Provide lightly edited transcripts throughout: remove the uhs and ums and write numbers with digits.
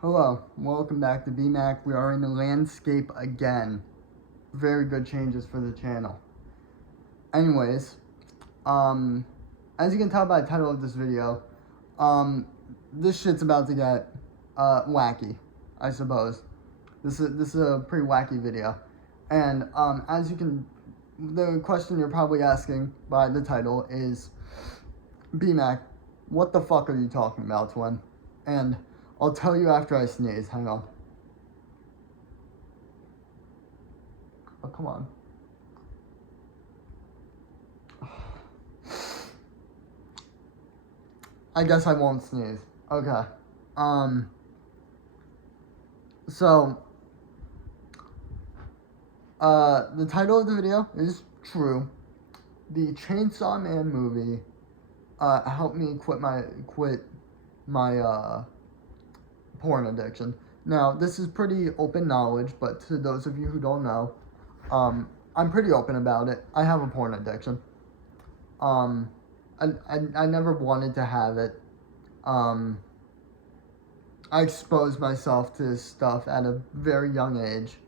Hello, welcome back to BMAC. We are in the landscape again. Very good changes for the channel. Anyways, as you can tell by the title of this video, this shit's about to get wacky, I suppose. This is a pretty wacky video, and as you can, the question you're probably asking by the title is, BMAC, what the fuck are you talking about, twin? And I'll tell you after I sneeze. Hang on. Oh, come on. I guess I won't sneeze. Okay. Um. So. The title of the video is true. The Chainsaw Man movie. Helped me quit my porn addiction. Now, this is pretty open knowledge, but to those of you who don't know, I'm pretty open about it. I have a porn addiction. I never wanted to have it. I exposed myself to this stuff at a very young age.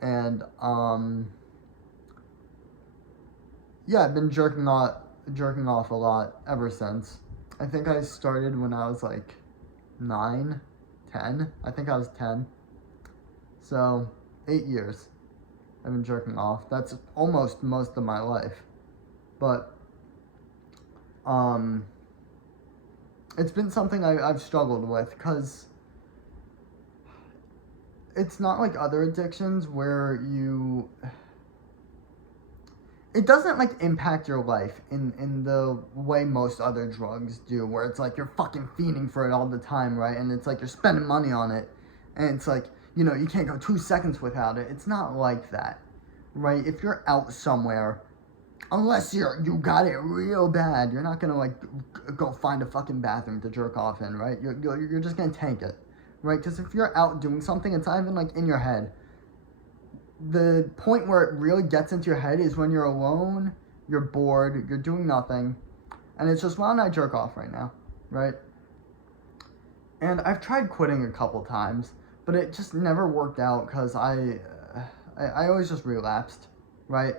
And, yeah, I've been jerking off a lot ever since. I think I started when I was like 9, 10. I think I was 10. So, 8 years I've been jerking off. That's almost most of my life. But, it's been something I've struggled with because it's not like other addictions where it doesn't like impact your life in the way most other drugs do, where it's like you're fucking fiending for it all the time, right? And it's like you're spending money on it, and it's like, you know, you can't go 2 seconds without it. It's not like that, right? If you're out somewhere, unless you got it real bad, you're not gonna like go find a fucking bathroom to jerk off in, right? You're just gonna tank it, right? Because if you're out doing something, it's not even like in your head. The point where it really gets into your head is when you're alone, you're bored, you're doing nothing, and it's just, why don't I jerk off right now, right? And I've tried quitting a couple times, but it just never worked out because I always just relapsed, right?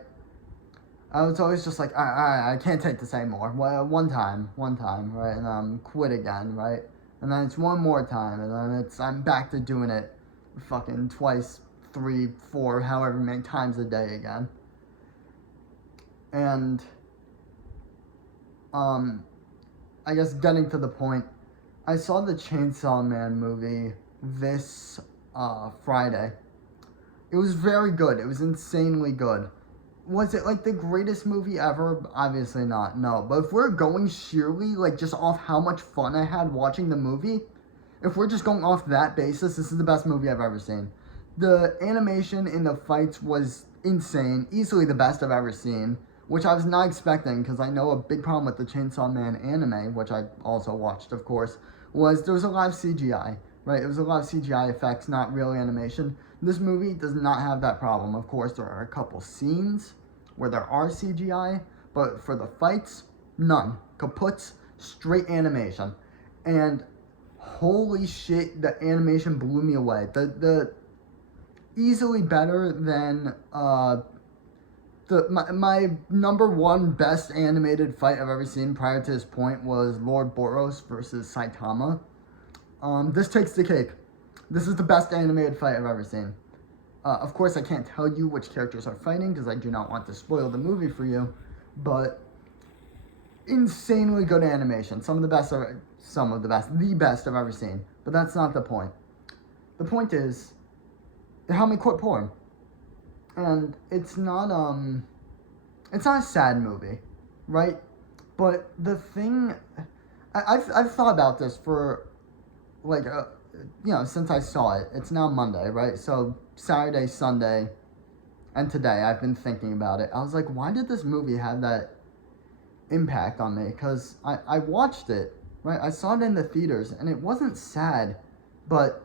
I was always just like, I can't take this anymore. Well, one time, right? And quit again, right? And then it's one more time, and then I'm back to doing it fucking twice, 3, 4, however many times a day again. And, I guess getting to the point, I saw the Chainsaw Man movie this, Friday. It was very good. It was insanely good. Was it like the greatest movie ever? Obviously not, no. But if we're going sheerly, like, just off how much fun I had watching the movie, if we're just going off that basis, this is the best movie I've ever seen. The animation in the fights was insane, easily the best I've ever seen, which I was not expecting, because I know a big problem with the Chainsaw Man anime, which I also watched, of course, was there was a lot of CGI, right? It was a lot of CGI effects, not real animation. This movie does not have that problem. Of course, there are a couple scenes where there are CGI, but for the fights, none. Kaputs, straight animation. And holy shit, the animation blew me away. The easily better than my number one best animated fight I've ever seen prior to this point was Lord Boros versus Saitama. This takes the cake. This is the best animated fight I've ever seen. Of course, I can't tell you which characters are fighting because I do not want to spoil the movie for you, but insanely good animation. The best I've ever seen. But that's not the point. The point is, it helped me quit porn. And it's not a sad movie, right? But the thing, I've thought about this for, like, since I saw it. It's now Monday, right? So Saturday, Sunday, and today I've been thinking about it. I was like, why did this movie have that impact on me? Because I watched it, right? I saw it in the theaters, and it wasn't sad, but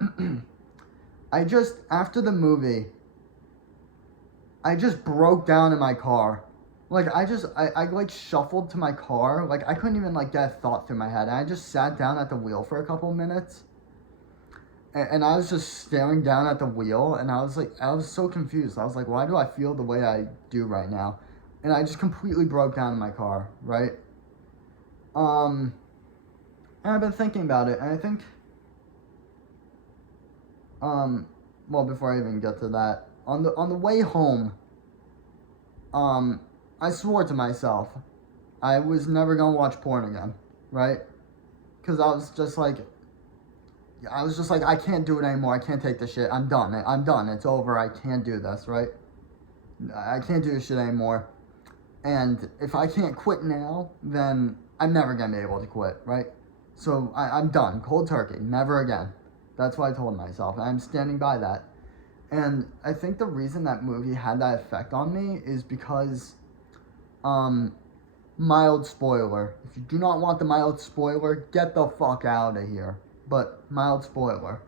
after the movie, I just broke down in my car. Like, I like shuffled to my car. Like, I couldn't even like get a thought through my head. And I just sat down at the wheel for a couple minutes. And I was just staring down at the wheel, and I was so confused. I was like, why do I feel the way I do right now? And I just completely broke down in my car, right? Um, and I've been thinking about it, and I think, um, well, before I even get to that, on the way home, um, I swore to myself I was never gonna watch porn again, right? Because I was just like, I can't do it anymore. I can't take this shit. I'm done. I'm done. It's over. I can't do this, right? I can't do this shit anymore. And if I can't quit now, then I'm never gonna be able to quit, right? So I'm done. Cold turkey. Never again. That's what I told myself. And I'm standing by that. And I think the reason that movie had that effect on me is because, um, mild spoiler. If you do not want the mild spoiler, get the fuck out of here. But mild spoiler.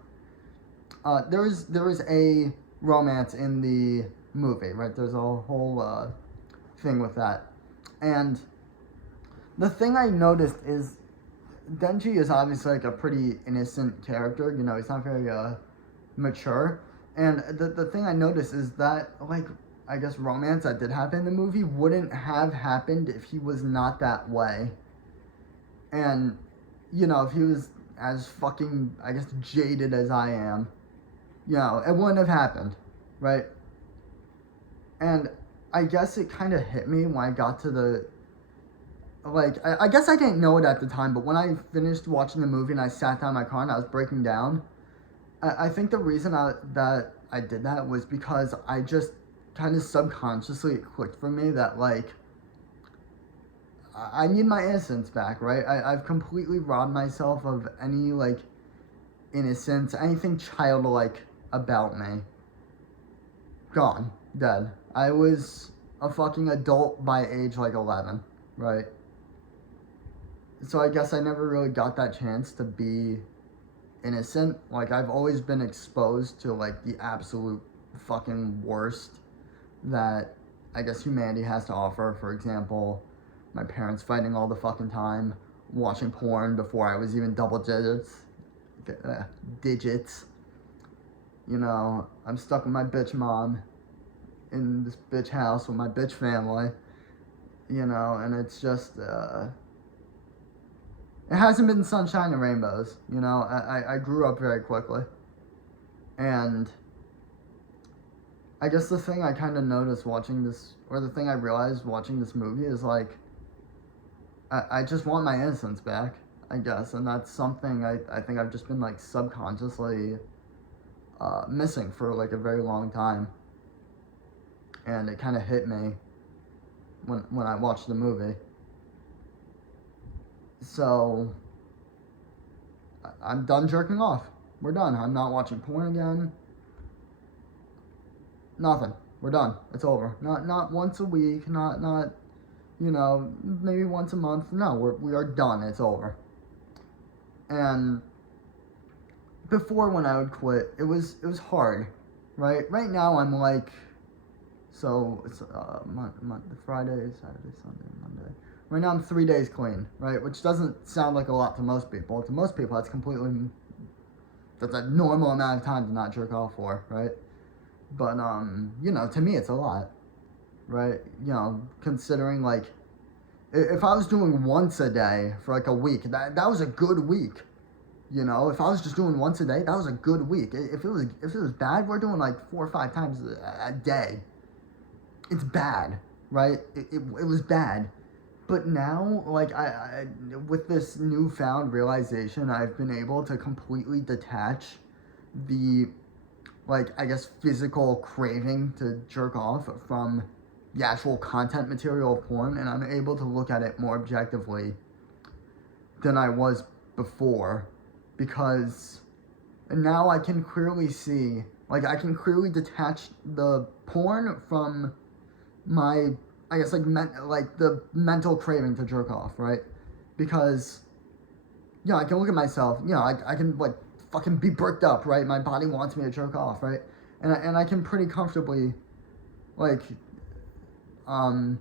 There is a romance in the movie, right? There's a whole thing with that, and the thing I noticed is Denji is obviously like a pretty innocent character. You know, he's not very mature, and the thing I noticed is that like I guess romance that did happen in the movie wouldn't have happened if he was not that way, and you know if he was as fucking I guess jaded as I am, you know, it wouldn't have happened, right? And I guess it kind of hit me when I got to the I guess I didn't know it at the time, but when I finished watching the movie and I sat down in my car and I was breaking down, I think the reason that I did that was because I just kind of subconsciously it clicked for me that like I need my innocence back, right? I've completely robbed myself of any like innocence, anything childlike about me. Gone, dead. I was a fucking adult by age like 11, right? So I guess I never really got that chance to be innocent. Like I've always been exposed to like the absolute fucking worst that I guess humanity has to offer. For example, my parents fighting all the fucking time, watching porn before I was even double digits. You know, I'm stuck with my bitch mom in this bitch house with my bitch family. You know, and it's just it hasn't been sunshine and rainbows. You know, I grew up very quickly, and I guess the thing I kind of noticed watching this, or the thing I realized watching this movie is like, I just want my innocence back, I guess, and that's something I think I've just been like subconsciously missing for like a very long time, and it kind of hit me when I watched the movie. So I'm done jerking off. We're done. I'm not watching porn again. Nothing. We're done. It's over. Not once a week. Not you know maybe once a month. No, we are done. It's over. And before when I would quit, it was hard, right? Right now I'm like, so it's Friday, Saturday, Sunday, Monday. Right now I'm 3 days clean, right? Which doesn't sound like a lot to most people. To most people, that's a normal amount of time to not jerk off for, right? But you know, to me it's a lot, right? You know, considering like if I was doing once a day for like a week, that was a good week. You know, if I was just doing once a day, that was a good week. If it was bad, we're doing like 4 or 5 times a day. It's bad, right? It was bad. But now, like I with this newfound realization, I've been able to completely detach the like I guess physical craving to jerk off from the actual content material of porn, and I'm able to look at it more objectively than I was before, because now I can clearly see, like I can clearly detach the porn from my I guess like the mental craving to jerk off, right? Because you know I can look at myself, you know I can like fucking be bricked up, right? My body wants me to jerk off, right? And I can pretty comfortably like um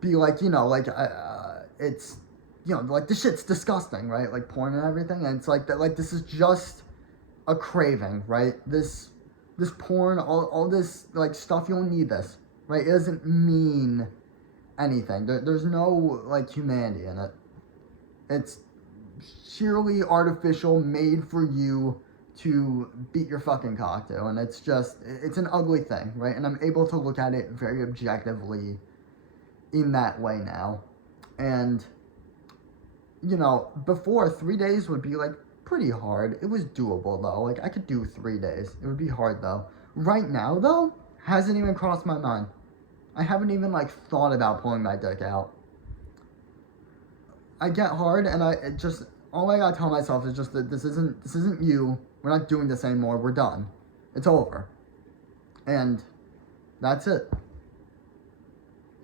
be like, you know, like it's you know, like the shit's disgusting, right? Like porn and everything, and it's like that. Like this is just a craving, right? This porn, all this like stuff. You don't need this, right? It doesn't mean anything. There's no like humanity in it. It's sheerly artificial, made for you to beat your fucking cock to, and it's an ugly thing, right? And I'm able to look at it very objectively in that way now. And you know, before 3 days would be like pretty hard. It was doable though. Like I could do 3 days. It would be hard though. Right now though, hasn't even crossed my mind. I haven't even like thought about pulling my dick out. I get hard, and I just all I gotta tell myself is just that this isn't you. We're not doing this anymore. We're done. It's over, and that's it.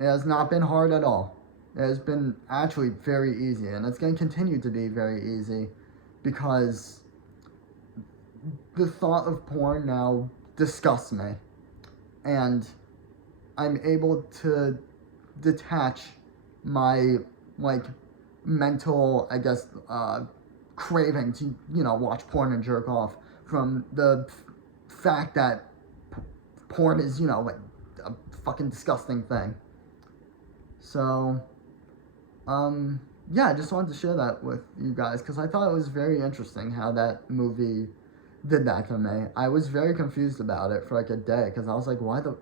It has not been hard at all. It has been actually very easy, and it's gonna continue to be very easy, because the thought of porn now disgusts me, and I'm able to detach my like mental, I guess, craving to, you know, watch porn and jerk off from the fact that porn is, you know, like a fucking disgusting thing. So, yeah, I just wanted to share that with you guys because I thought it was very interesting how that movie did that to me. I was very confused about it for like a day because I was like, why the...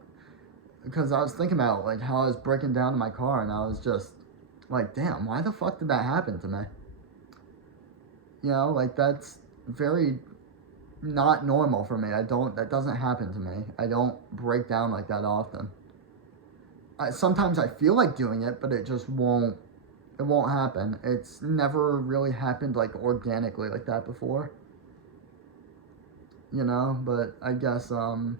Because I was thinking about like how I was breaking down in my car, and I was just like, damn, why the fuck did that happen to me? You know, like that's very not normal for me. That doesn't happen to me. I don't break down like that often. Sometimes I feel like doing it, but it won't happen. It's never really happened like organically like that before. You know, but I guess, I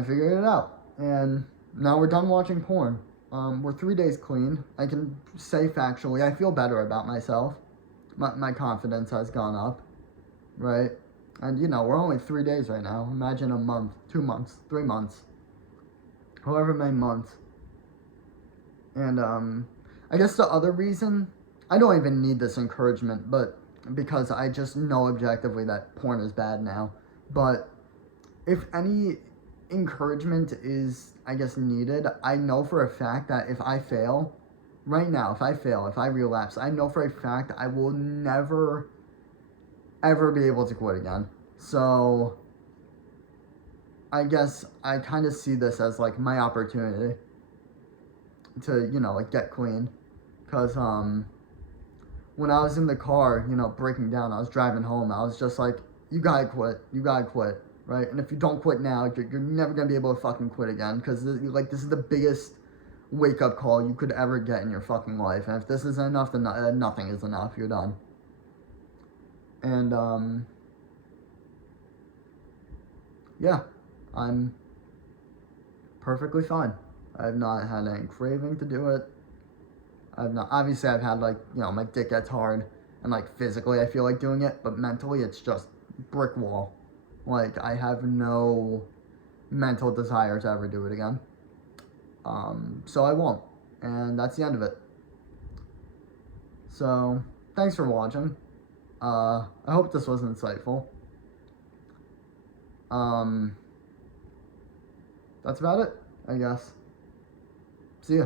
figured it out. And now we're done watching porn. We're 3 days clean. I can say factually, I feel better about myself. My confidence has gone up, right? And, you know, we're only 3 days right now. Imagine a month, 2 months, 3 months. However many months. And, I guess the other reason, I don't even need this encouragement, but because I just know objectively that porn is bad now. But if any encouragement is, I guess, needed, I know for a fact that if I fail, right now, if I relapse, I know for a fact I will never, ever be able to quit again. So, I guess I kind of see this as, like, my opportunity to, you know, like, get clean. Because, when I was in the car, you know, breaking down, I was driving home, I was just like, you gotta quit, right? And if you don't quit now, you're never gonna be able to fucking quit again, because, like, this is the biggest wake-up call you could ever get in your fucking life, and if this isn't enough, then nothing is enough, you're done. And, yeah, I'm perfectly fine. I've not had any craving to do it. Obviously I've had, like, you know, my dick gets hard, and, like, physically I feel like doing it, but mentally it's just brick wall. Like, I have no mental desire to ever do it again. So I won't. And that's the end of it. So, thanks for watching. I hope this was insightful. That's about it, I guess. See ya.